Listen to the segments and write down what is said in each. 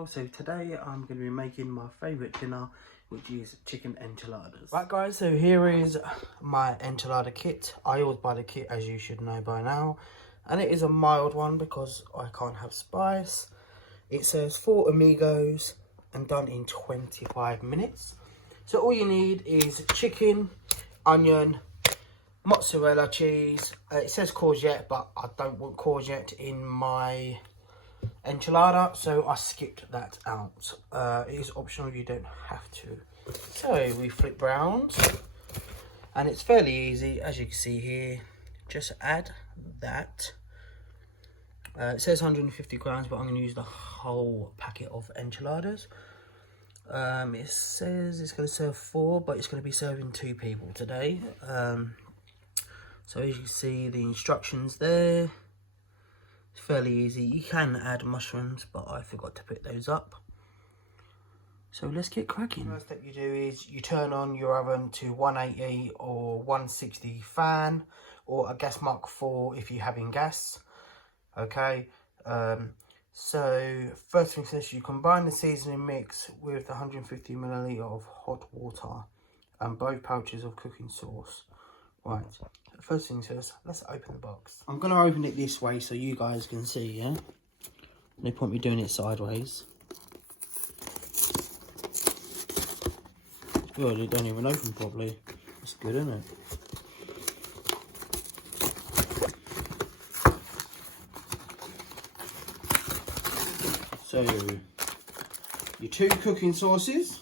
channel. So today I'm going to be making my favourite dinner, which is chicken enchiladas. Right guys, so here is my enchilada kit. I always buy the kit, as you should know by now, and it is a mild one because I can't have spice. It says 4 amigos and done in 25 minutes. So all you need is chicken, onion, mozzarella cheese. It says courgette, but I don't want courgette in my enchilada, so I skipped that out. It is optional, you don't have to. So we flip round, and it's fairly easy, as you can see here. Just add that. It says 150 grams, but I'm going to use the whole packet of enchiladas. It says it's going to serve 4, but it's going to be serving 2 people today. So as you can see, the instructions there. It's fairly easy. You can add mushrooms, but I forgot to pick those up. So let's get cracking. First step you do is you turn on your oven to 180 or 160 fan, or a gas mark 4 if you're having gas. Okay. So first thing first, you combine the seasoning mix with 150 milliliter of hot water and both pouches of cooking sauce. Right, first things first, let's open the box. I'm going to open it this way so you guys can see, yeah? No point me doing it sideways. Good, it don't even open properly. That's good, isn't it? So, your 2 cooking sauces,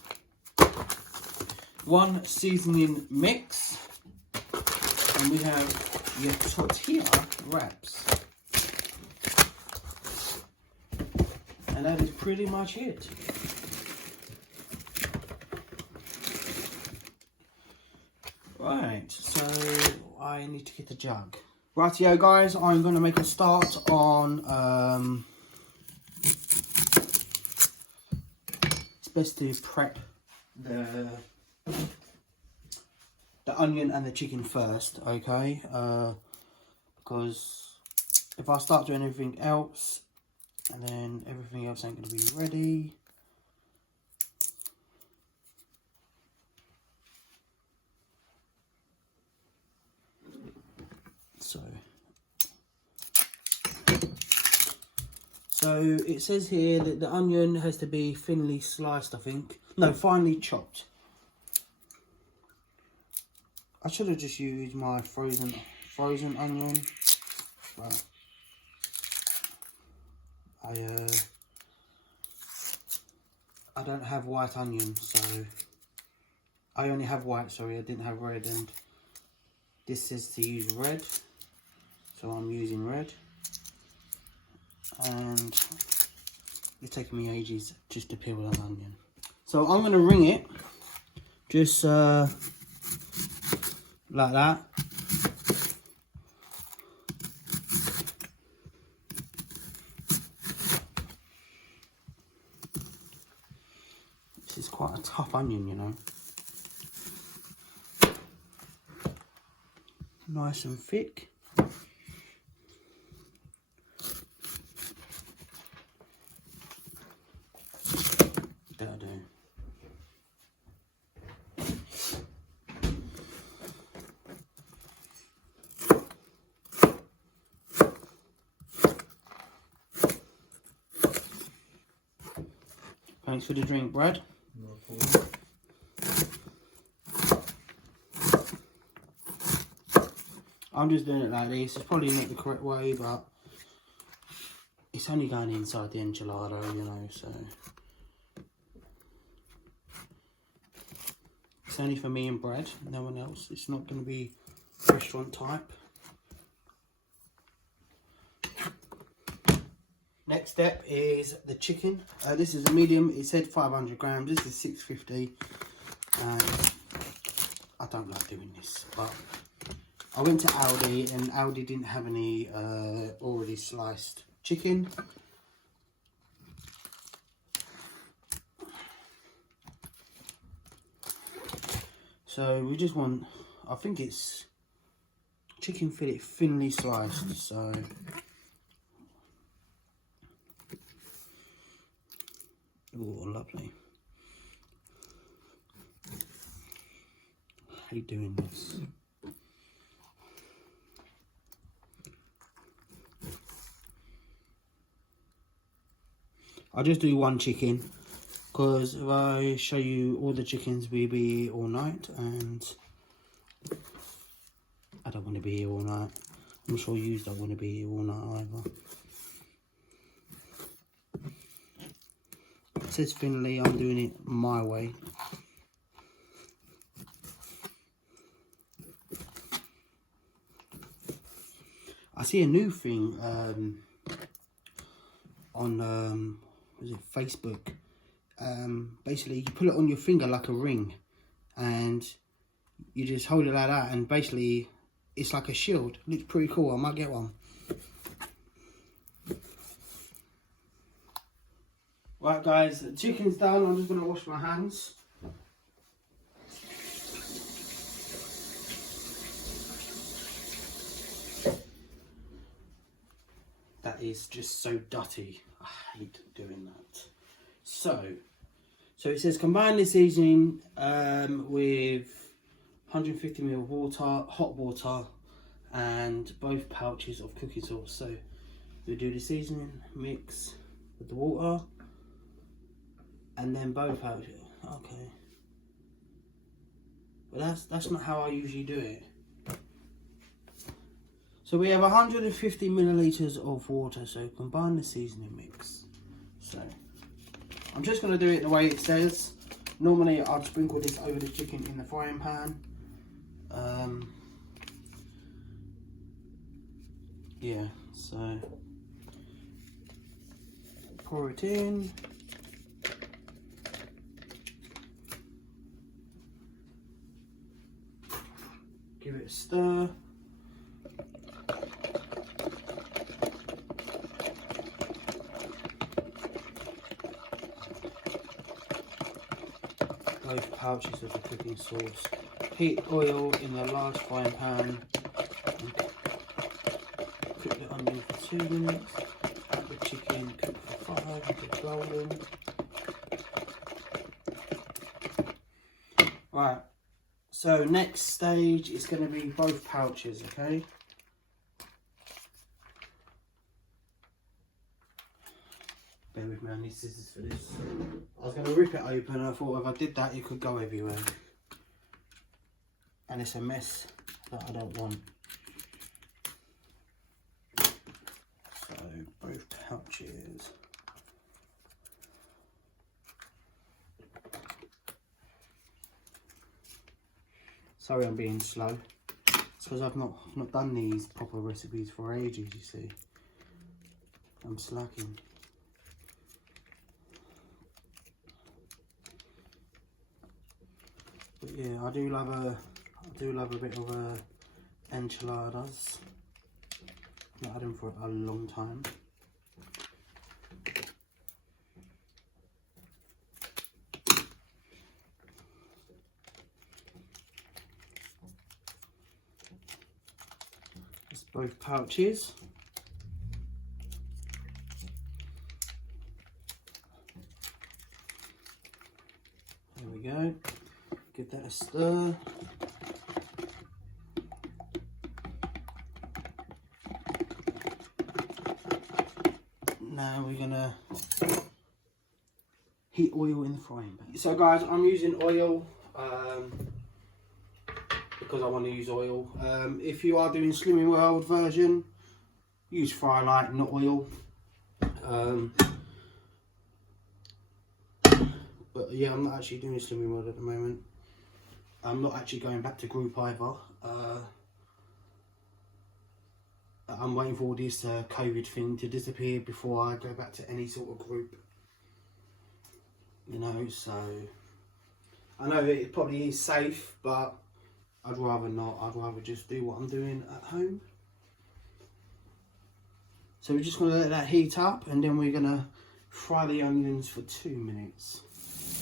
1 seasoning mix, and we have your tortilla wraps. And that is pretty much it. Right, so I need to get the jug. Rightio guys, I'm going to make a start on, it's best to prep the onion and the chicken first, okay? Because if I start doing everything else, and then everything else ain't going to be ready. So it says here that the onion has to be thinly sliced, I think. No, finely chopped. I should have just used my frozen onion, but I don't have white onion, so I only have white. Sorry, I didn't have red, and this says to use red, so I'm using red. And it's taking me ages just to peel an onion. So I'm going to ring it, just like that. This is quite a tough onion, you know. Nice and thick. That'll do. Thanks for the drink, Brad. No problem. I'm just doing it like this. It's probably not the correct way, but it's only going inside the enchilada, you know, so it's only for me and Brad, no one else. It's not going to be restaurant type. Next step is the chicken. This is a medium. It said 500 grams. This is 650. I don't like doing this, but I went to Aldi, and Aldi didn't have any already sliced chicken. So we just want, I think it's chicken fillet thinly sliced, so Oh, lovely. I hate doing this. I'll just do one chicken, because if I show you all the chickens, we'll be here all night, and I don't want to be here all night. I'm sure you don't want to be here all night either. It says Finley, I'm doing it my way. I see a new thing on was it Facebook? Basically, you put it on your finger like a ring, and you just hold it like that, and basically it's like a shield. Looks pretty cool. I might get one. Right guys, the chicken's done. I'm just going to wash my hands. That is just so dirty. I hate doing that. So it says combine this seasoning with 150 ml of water, hot water, and both pouches of cooking sauce. So we do the seasoning, mix with the water, and then both pouches. Okay. But that's not how I usually do it. So we have 150 milliliters of water, so combine the seasoning mix. So I'm just going to do it the way it says. Normally I'd sprinkle this over the chicken in the frying pan. Yeah, so pour it in. Give it a stir. Both pouches of the cooking sauce. Heat oil in the large frying pan. And cook the onion for 2 minutes. Add the chicken, cook for 5 until it's golden. Right. So next stage is going to be both pouches, okay? Bear with me, I need scissors for this. I was going to rip it open and I thought if I did that it could go everywhere. And it's a mess that I don't want. So both pouches. Sorry I'm being slow. It's because I've not done these proper recipes for ages, you see. I'm slacking. But yeah, I do love a bit of enchiladas. Not had them for a long time. It's both pouches. There we go. Give that a stir. Now we're gonna heat oil in the frying pan. So guys, I'm using oil because I want to use oil. If you are doing Slimming World version, use fry light, not oil. But yeah, I'm not actually doing Slimming World at the moment. I'm not actually going back to group either. I'm waiting for this COVID thing to disappear before I go back to any sort of group. You know, so I know it probably is safe, but I'd rather not. I'd rather just do what I'm doing at home. So we're just going to let that heat up, and then we're going to fry the onions for 2 minutes.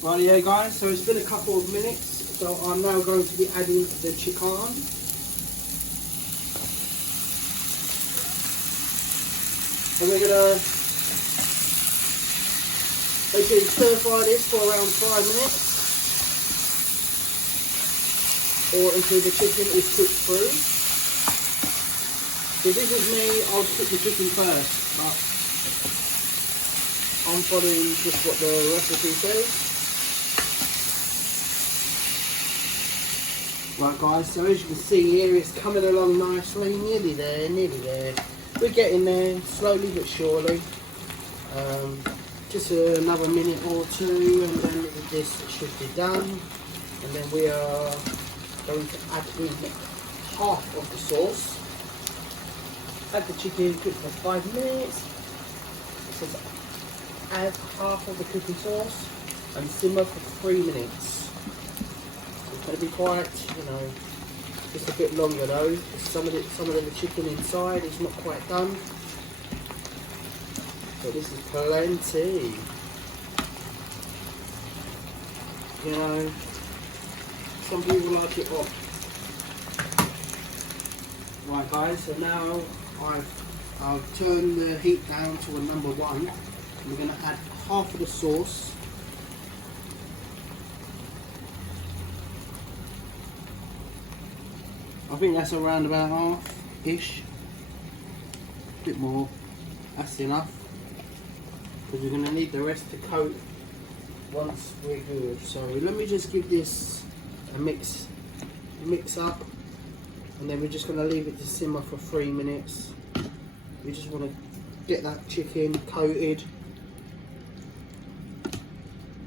Right, yeah guys, so it's been a couple of minutes, so I'm now going to be adding the chicken. So we're gonna Okay, stir fry this for around 5 minutes, or until the chicken is cooked through. If this was me, I would cook the chicken first, but I'm following just what the recipe says. Right guys, so as you can see here, it's coming along nicely, nearly there, nearly there. We're getting there, slowly but surely. Just another minute or two, and then this should be done. And then we are going to add in half of the sauce. Add the chicken, cook for 5 minutes. It says add half of the cooking sauce and simmer for 3 minutes. It's going to be quite, you know, just a bit longer though. Some of the chicken inside is not quite done. So this is plenty. You know, some people like it hot. Right guys, so now I've turned the heat down to a number 1. We're going to add half of the sauce. I think that's around about half-ish. A bit more. That's enough. Because we're going to need the rest to coat once we're good. So let me just give this a mix up. And then we're just going to leave it to simmer for 3 minutes. We just want to get that chicken coated.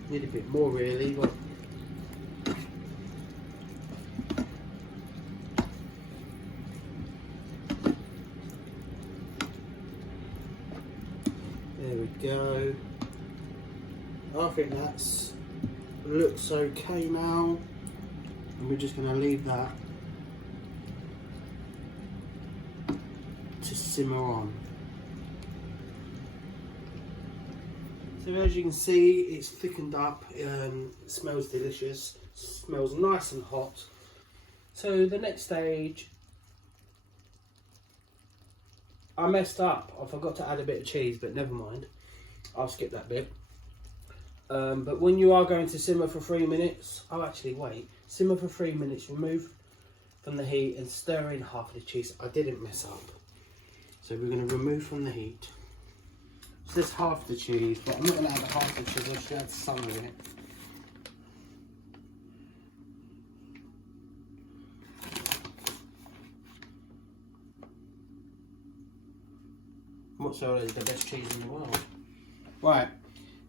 Need a bit more really, but there we go. I think that's looks okay now, and we're just going to leave that to simmer on. So as you can see, it's thickened up, it smells delicious, smells nice and hot. So the next stage, I messed up, I forgot to add a bit of cheese, but never mind, I'll skip that bit. But when you are going to simmer for 3 minutes, oh actually wait, simmer for 3 minutes, remove from the heat and stir in half of the cheese. I didn't mess up. So we're going to remove from the heat. So there's half the cheese, but I'm not going to add half the cheese, I should add some of it. Mozzarella is the best cheese in the world. Right,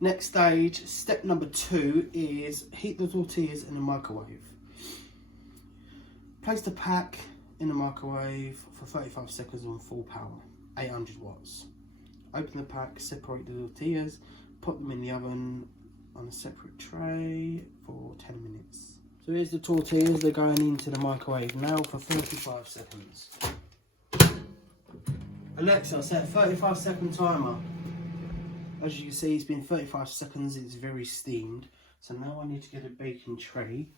next stage, step number 2 is heat the tortillas in the microwave. Place the pack in the microwave for 35 seconds on full power, 800 watts. Open the pack, separate the tortillas, put them in the oven on a separate tray for 10 minutes. So here's the tortillas, they're going into the microwave now for 35 seconds. Alexa, set 35-second timer. As you can see, it's been 35 seconds, it's very steamed. So now I need to get a baking tray.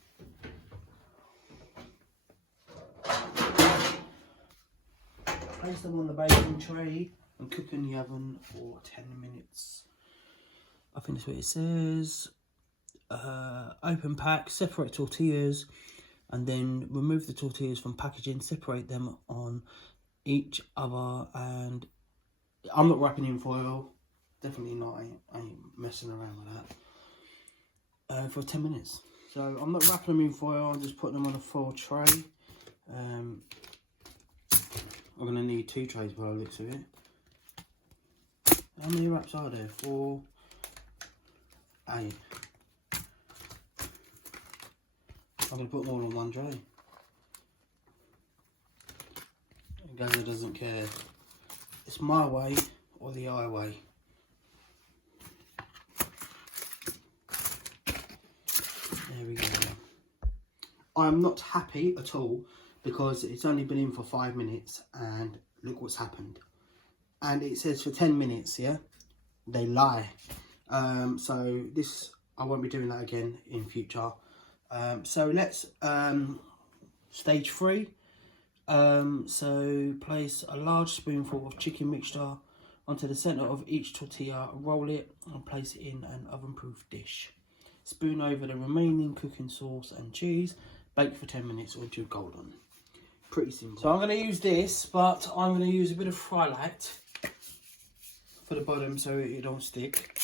Place them on the baking tray and cook in the oven for 10 minutes. I think that's what it says. Open pack, separate tortillas, and then remove the tortillas from packaging, separate them on each other, and I'm not wrapping in foil, definitely not, I ain't messing around with that, for 10 minutes. So I'm not wrapping them in foil, I'm just putting them on a foil tray. I'm going to need 2 trays by the looks of it. How many wraps are there? 4, 8. I'm going to put them all on one tray. Gaza doesn't care. It's my way or the highway. There we go. I'm not happy at all because it's only been in for 5 minutes and look what's happened. And it says for 10 minutes, yeah? They lie. So this, I won't be doing that again in future. So let's, stage 3. So place a large spoonful of chicken mixture Onto the centre of each tortilla, roll it and place it in an oven-proof dish. Spoon over the remaining cooking sauce and cheese. Bake for 10 minutes until golden. Pretty simple. So I'm going to use this, but I'm going to use a bit of fry light for the bottom so it don't stick.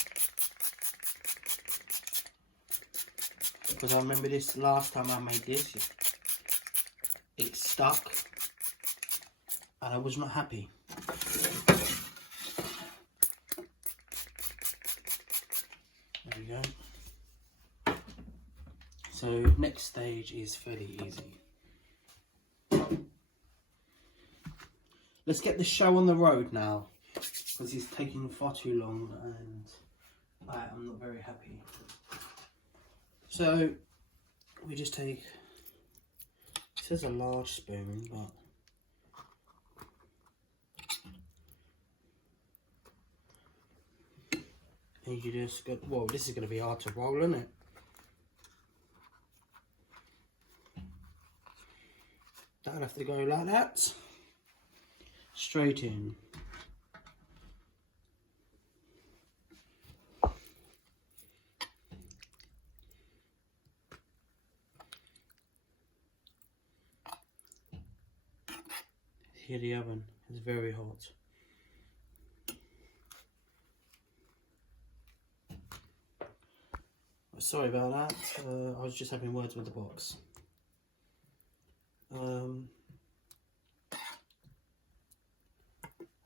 Because I remember this last time I made this, it stuck and I was not happy. There we go. So next stage is fairly easy. Let's get the show on the road now, because it's taking far too long and I am not very happy. So we just take, it says a large spoon, but and you just go, well, this is going to be hard to roll, isn't it? That'll have to go like that. Straight in. Here the oven is very hot. Sorry about that, I was just having words with the box.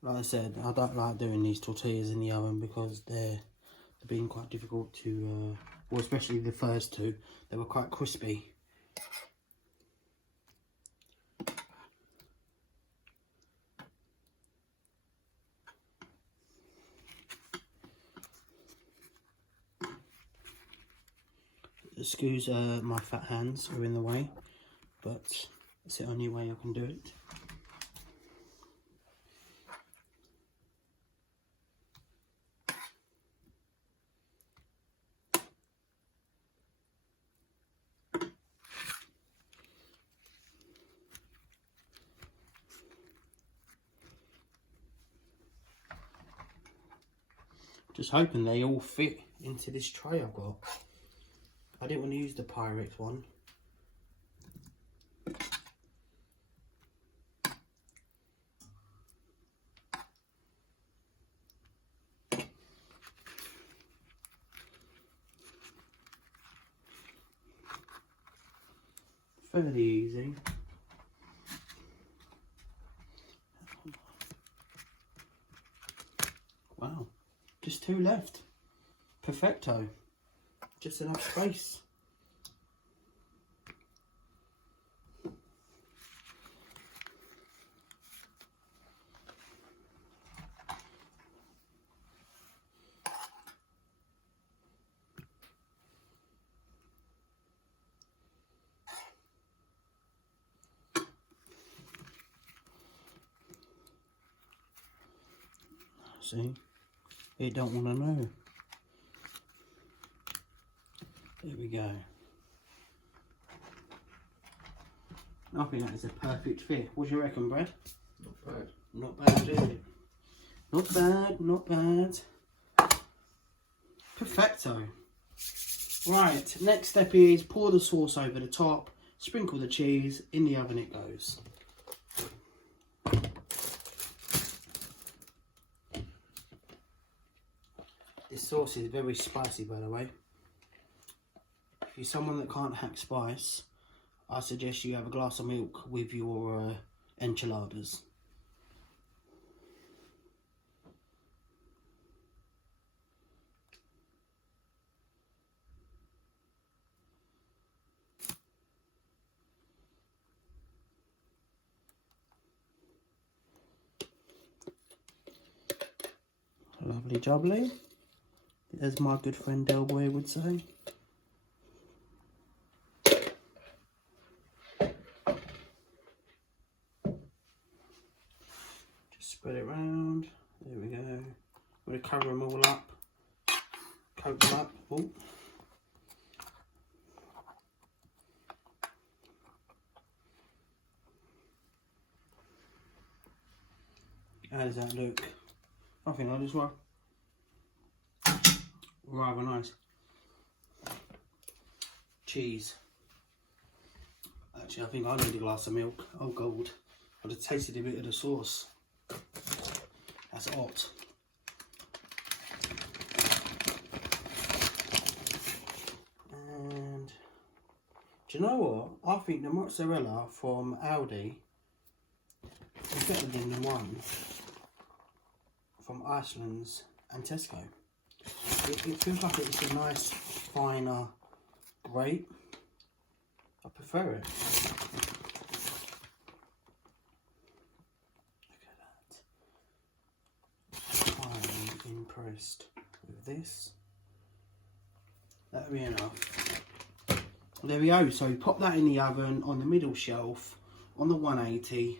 Like I said, I don't like doing these tortillas in the oven because they're being quite difficult to, well, especially the first two, they were quite crispy. Excuse my fat hands are in the way, but it's the only way I can do it. Just hoping they all fit into this tray I've got. I didn't want to use the Pyrex one. Fairly easy. Wow, just two left. Perfecto. Just enough space. See, you don't want to know. There we go. I think that is a perfect fit. What do you reckon, Brad? Not bad. Not bad, is it? Not bad, not bad. Perfecto. Right, next step is pour the sauce over the top, sprinkle the cheese, in the oven it goes. This sauce is very spicy, by the way. If you're someone that can't hack spice, I suggest you have a glass of milk with your enchiladas. Lovely jubbly, as my good friend Delboy would say. Just spread it round. There we go. I'm going to cover them all up. Coat them up. Oh. How does that look? I think that is rather nice. Cheese. Actually, I think I need a glass of milk. Oh God, I just tasted a bit of the sauce. That's hot. And do you know what? I think the mozzarella from Aldi is better than the one from Iceland's and Tesco. It feels like it's a nice, finer grape. I prefer it. Look at that. I'm impressed with this. That'll be enough. There we go. So pop that in the oven on the middle shelf on the 180.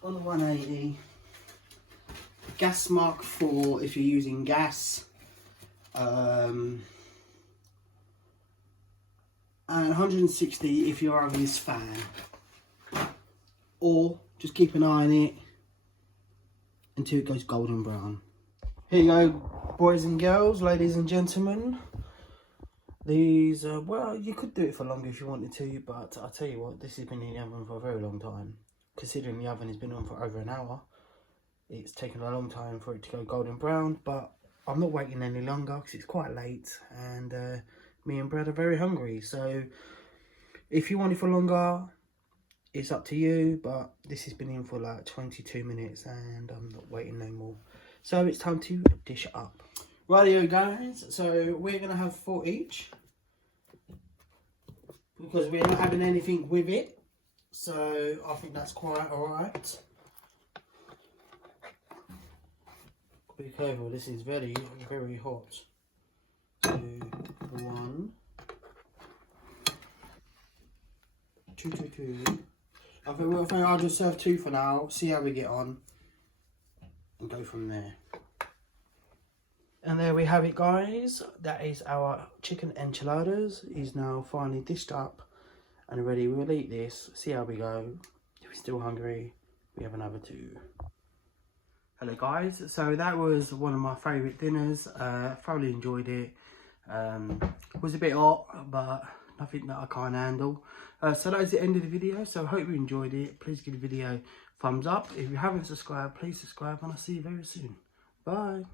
On the 180. Gas mark 4 if you're using gas. And 160 if your oven is fan. Or just keep an eye on it until it goes golden brown. Here you go, boys and girls, ladies and gentlemen. These, well, you could do it for longer if you wanted to, but I'll tell you what, this has been in the oven for a very long time. Considering the oven has been on for over an hour, it's taken a long time for it to go golden brown, but I'm not waiting any longer because it's quite late and me and Brad are very hungry. So if you want it for longer, it's up to you, but this has been in for like 22 minutes and I'm not waiting no more. So it's time to dish it up. Rightio guys, so we're going to have 4 each because we're not having anything with it. So I think that's quite alright. Be careful, this is very, very hot. 2, 1, 2, 2, 2. I think I'll just serve 2 for now, see how we get on, and go from there. And there we have it, guys. That is our chicken enchiladas. Is now finally dished up and ready. We'll eat this, see how we go. If we're still hungry, we have another 2. Hello guys, so that was one of my favourite dinners. Thoroughly enjoyed it. Was a bit hot, but nothing that I can't handle. So that is the end of the video. So I hope you enjoyed it. Please give the video a thumbs up. If you haven't subscribed, please subscribe and I'll see you very soon. Bye.